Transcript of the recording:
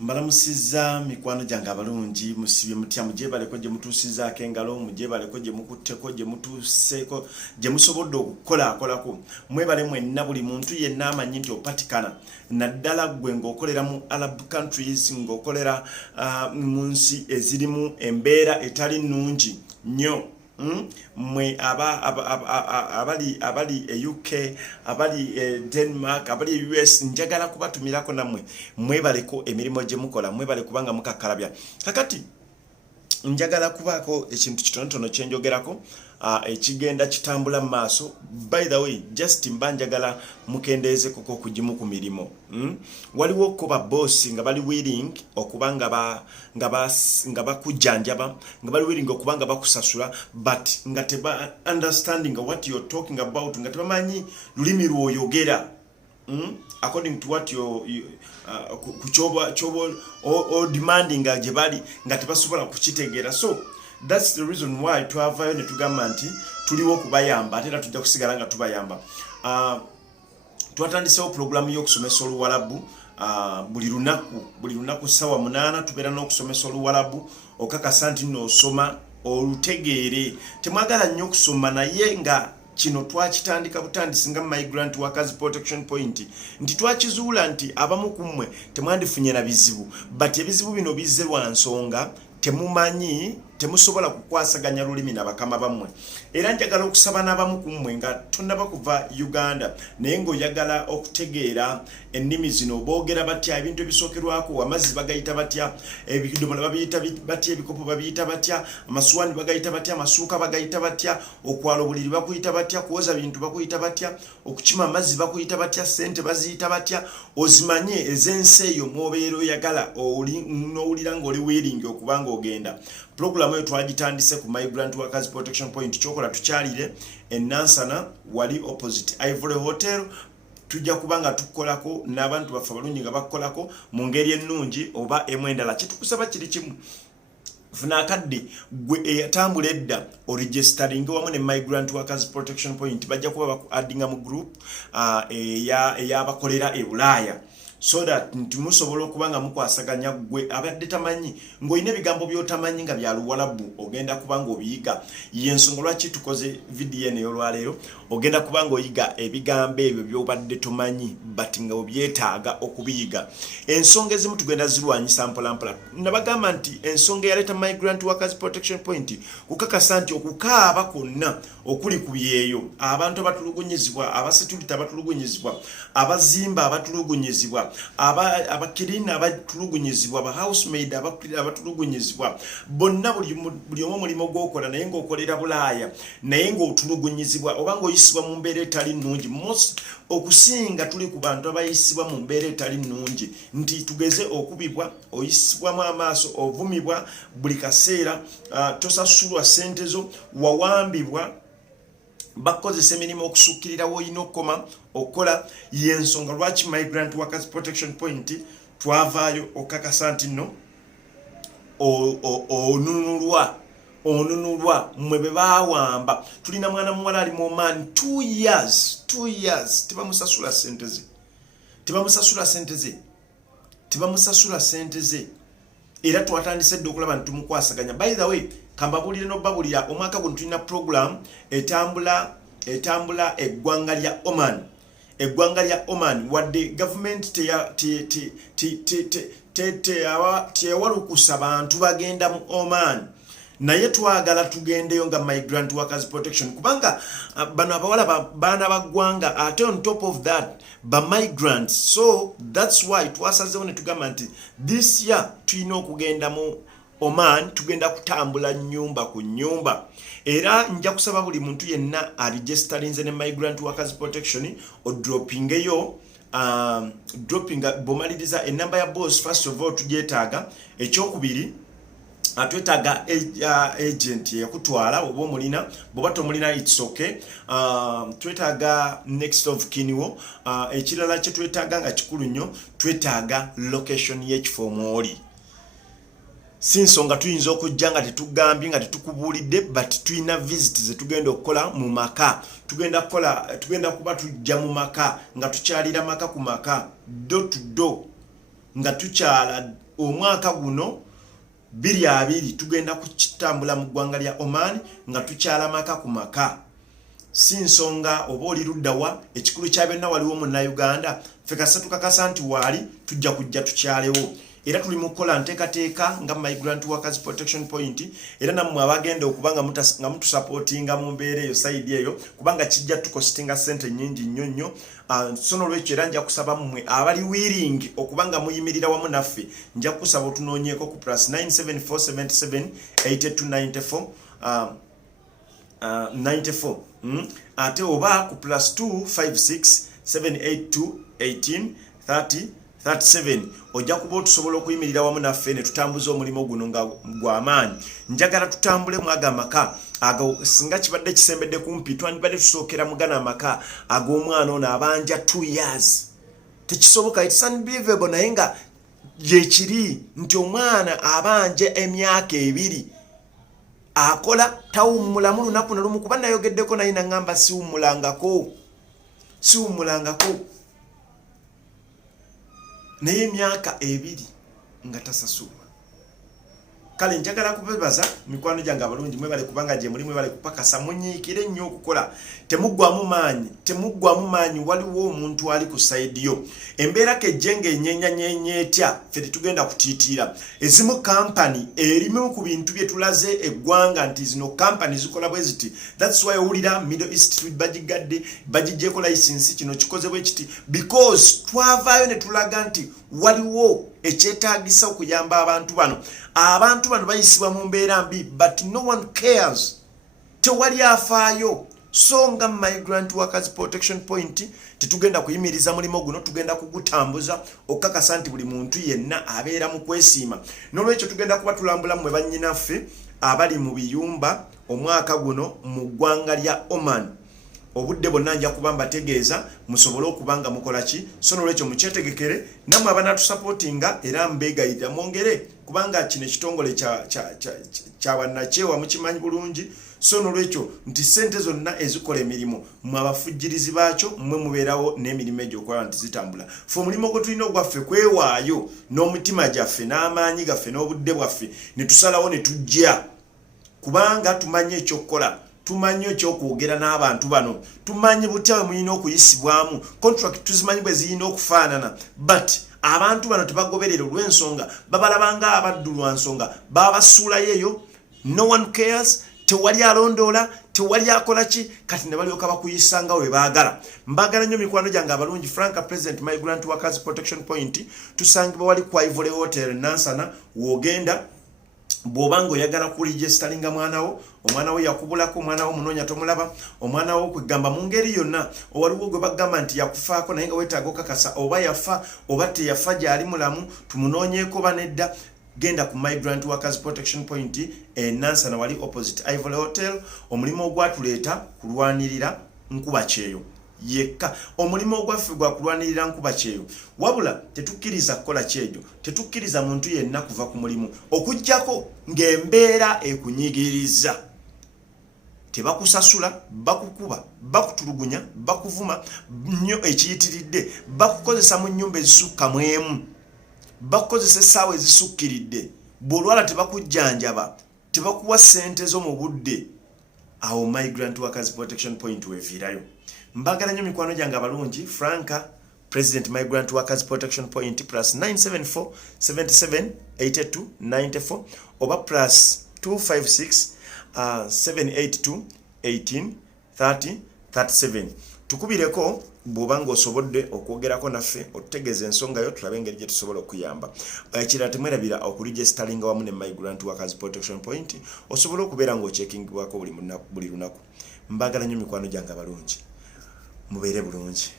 Mbalamusiza mikwano gyange abalungi musibye mutya mujebaleko gye mutuusizaako engalo mujebaleko gye mukutteko gye mutuuseeko gye musobodde okukolako mwebale mwenna buli muntu yenna amanyi nti opatikana naddala gwe ng'okolera mu Arab countries ng'okolera mu nsi ezirimu embeera etali nnungi nnyo. Mwe abali UK abali Denmark abali US njagala kubatumirako namwe mwebaleko emirimu gye mukola mwebale kubanga mukakalabya kakati njagala kubaako ekintu kitonotono kyenjogerako ekigenda kitambula mu maaso. By the way, just mbanjagala mukendeeze koko kujimu ku mirimo. Waliwo ko ba boss nga bali willing okubanga nga bakujjanjaba nga bali willing okubanga bakusasula but nga teba understanding what you're talking about nga tebamanyi lulimi lwoyogera. According to what kuchoba or demanding ajebali nga tebasobola kukitegera. So that's the reason why twavayo ne tugamba nti tuliwo kubayamba ate tujja kusigala nga tubayamba. Twatandisewo program y'okusomesa Oluwalabu buli lunaku sawa 8 tubeera n'okusomesa Oluwalabu okakasa nti n'osoma olutegeere. Temwagala nnyo okusoma naye nga kino twakitandika butandisi nga Migrant Workers Protection Point nti twakizuula nti abamu kummwe temwandifunye na bizibu but ebizibu bino bizze lwa nsonga temumanyi temusobola kukwasaganya lulimi na bakama bammwe. Era njagala okusaba n'abamu kummwe nga tonnaba kuva Uganda naye ng'oyagala okutegeera ennimi zino boogera batya ebintu ebisookerwako amazzi bagayita batya ebidomola babiyita batya ebikopo babiyita batya amasuwani bagayita batya amasuuka bagayita batya okwala obuliri bakuyita batya kuwoza bintu bakuyita batya okukima amazzi bakuyita batya sente baziyita batya ozimanye ez'ensi eyo mw'obeera oyagala n'owulira ng'oli willing okubanga ogenda. Program yetu twagitandise ku Migrant Workers Protection Point chokola tukyalire enansana wali opposite Ivory Hotel tujja kubanga tukolako n'abantu baffe balungi nga bakolako mu ngeri ennungi oba emwendala kitukusaba kiri kimu funa akadde gwe eyatambula edda oregistering wamu ne Migrant Workers Protection Point bajja kuba bakuaddinga mu group eyabakolera e Bulaya so that ntumusobola okubanga mukwasaganya gwe abadde tamanyi ng'olina ebigambo by'otamanyi nga bya Luwalabu ogenda kubanga obiyiga. Y'ensonga lwaki tukoze video eno y'olwaleero ogenda kubanga oyiga ebigambo ebyo by'obadde tomanyi but nga obyetaaga okubiyiga. Ensonga ezimu tugenda zirwanyisa mpolampola. Nabagamba nti ensonga eyaleeta Migrant Workers Protection Point kukakasa nti okukaaba kwonna okuli ku byeyo abantu abatulugunyizibwa abasetulita abatulugunyizibwa abazimba abatulugunyizibwa abakirina abatulugunyizibwa aba housemaid abatulugunyizibwa bonna buli omu mulimo gw'okola naye ng'okolera Bulaaya naye ng'otulugunyizibwa oba ng'oyisibwa mu mbeera etali nnungi okusinga tuli ku bantu abayisibwa mu mbeera etali nnungi nti tugeze okubibwa oyisibwamu amaaso ovumibwa buli kaseera tosasulwa sente zo wawambibwa bakozesa emirimu okusukkirira woyina okukoma okukola. Y'ensonga lwaki Migrant Workers Protection Point twavaayo okakasa nti nno onunulwa mmwe be baawamba. Tulina mwana muwala ali mu Oman 2 years tebamusasula sente ze era twatandise dde okulaba nti tumukwasaganya. By the way, kambabulire n'obbabulira omwaka guno tulina program etambula eggwanga lya Oman wadde government teyawalukusa bantu bagenda mu Oman naye twagala tugendeyo nga Migrant Workers Protection kubanga bano abawala baana baggwanga ate on top of that ba migrants. So that's why twasazeewo ne tugamba nti this year tulina okugenda mu Oman tugenda kutambula nyumba ku nyumba era nja kusaba buli muntu yenna aregisterinze ne Migrant Workers Protection odroppingeyo bomaliriza enamba ya boss first of all tujetaaga ekyokubiri atwetaga agent yakutwala oba omulina boba tomulina it's okay. Twetaga next of kinwo ekirala kye twetaga nga kikulu nnyo twetaga location y'ekifo mwoli. Sinsonga tuyinza okujja nga tetugambye nga tetukubuulidde but tuyina visit ze tugenda okukola mu maka tugenda kuba tujja mu maka nga tukyalira maka ku maka do to do nga tukyala omwaka guno 2020 tugenda kutambula mu ggwanga lya Oman nga tukyala maka ku maka. Si nsonga oba oli luddawa ekikulu kya byonna waliwo mu Uganda ffe kasa tukakasa nti waali tujja kujja tukyalewo. Era tuli mu kola nteekateeka nga Migrant Workers Protection Point era nammwe abagenda okubanga nga mutusupportinga mu mbeera eyo side eyo kubanga kijja tukostinga sente nnyingi nnyo nnyo. Sono lwekyo era nja kusaba mmwe abali willing okubanga muyimirira wamu naffe nja kusaba otunoonyeeko ku +97477 8294 94 ate oba ku +256 782 18 30 37 ojja kuba otusobola okuyimirira wamu naffe ne tutambuza omulimo guno nga gw'amaanyi. Njagala tutambule mu agamaka ago singa kibadde kisembedde kumpi twandibadde tusookera mugana amaka ag'omwana ono abanja 2 years. Tekisoboka, it's unbelievable naye nga yekiri nti omwana abanje emyaka 2 akola tawummulamu lunaku nalumu kuba nayogeddeko naye nangamba siwummulangako naye emyaka 2 nga tasasulwa. Kale njagala kubebaza mikwano gyange abalungi mwebale kubanga gye muli mwebale kupakasa munyiikire nnyo okukola temuggwamu maanyi waliwo omuntu ali ku side yo embeera kejjenge enyenyanyenyetya ffe tetugenda kutiitiira ezimu kampani erimu ku bintu bye tulaze eggwanga nti zino kampani zikola bwe ziti. That's why owulira Middle East bagigadde bagijjeko license kino kikoze bwe kiti because twavaayo ne tulaga nti waliwo ekyetaagisa okuyamba abantu bano. Abantu bano bayisibwa mu mbeera mbi but no one cares. Tewali afaayo. So nga Migrant Workers Protection Point tetugenda kuyimiriza mulimo guno tugenda kugutambuza okakasa nti buli muntu yenna abeera mu kwesiima. Nolwekyo tugenda kuba tulambula mmwe bannyinaffe abali mu biyumba omwaka guno mu ggwanga lya Oman. Obudde bonna nja kuba mbategeeza musobole okubanga mukola ki. So nolwekyo mukyetegekere nammwe abanatusapotinga era mbeegayirira mwongere kubanga kino ekitongole kya bannakyewa mukimanyi bulungi. So nolwekyo nti sente zonna ezikola emirimu mmwe abafujjirizi baakyo mmwe mubeerawo n'emirimu egyo okola nti zitambula. Ffe omulimo gwe tulina ogwaffe kwewaayo n'omutima gyaffe n'amaanyi gaffe n'obudde bwaffe ne tusalawo ne tujja kubanga tumanyi ekyokukola. Tumanyi ekyokwogera n'abantu bano. Tumanyi butya mulina okuyisibwamu. Contract tuzimanyi bwe zirina okufaanana. But abantu bano tebagoberera olw'ensonga babalabanga abaddu lwa nsonga babasuulayo eyo. No one cares. Tewali alondoola. Tewali akola ki. Kati ne balyoka bakuyisanga we baagala. Mbagala nnyo mikwano gyange abalungi. Franca President Migrant Workers Protection Point tusangibwa wali kwa Ivory Hotel Nansana wogenda bw'obanga oyagala kuregisteringa omwana wo yakubulako omwana wo munoonya tomulaba omwana wo kwegamba mu ngeri yonna owaliwo gwe bagamba nti yakufaako naye nga weetaaga okakasa oba yafa oba teyafa gy'ali mulamu tumunoonyeeko banedda genda ku Migrant Workers Protection Point Nansana wali opposite Ivory Hotel. Omulimo ogwatuleeta kulwanirira nkuba kyeyo yekka. Omulimo ogwaffe gwa kulwanirira nkuba kyeyo wabula tetukkiriza kukola kyejo. Tetukkiriza muntu yenna kuva ku mulimu okujjako ng'embeera ekunyigiriza. Tebakusasula, bakukuba, bakutulugunya, bakuvuma nnyo ekiyitiridde, bakukozesa mu nnyumba ezisukka mu emu, bakukozesa essaawa ezisukkiridde, bw'olwala tebakujjanjaba, tebakuwa ssente zo mu budde. Awo Migrant Workers Protection Point weviirayo. Mbagala nnyo mikwano gyange abalungi. Franca President Migrant Workers Protection Point +974 77 82 94 oba +256 782 18 30 37. Tukubireko bw'obanga osobodde okwogerako naffe otutegeeza ensonga yo tulabe engeri gye tusobola okuyamba. Ekirala temwerabira okuregisteringa wamu ne Migrant Workers Protection Point osobola okubeera ng'okyekingibwako buli lunaku. Mbagala nnyo mikwano gyange abalungi. Mubeere bulungi.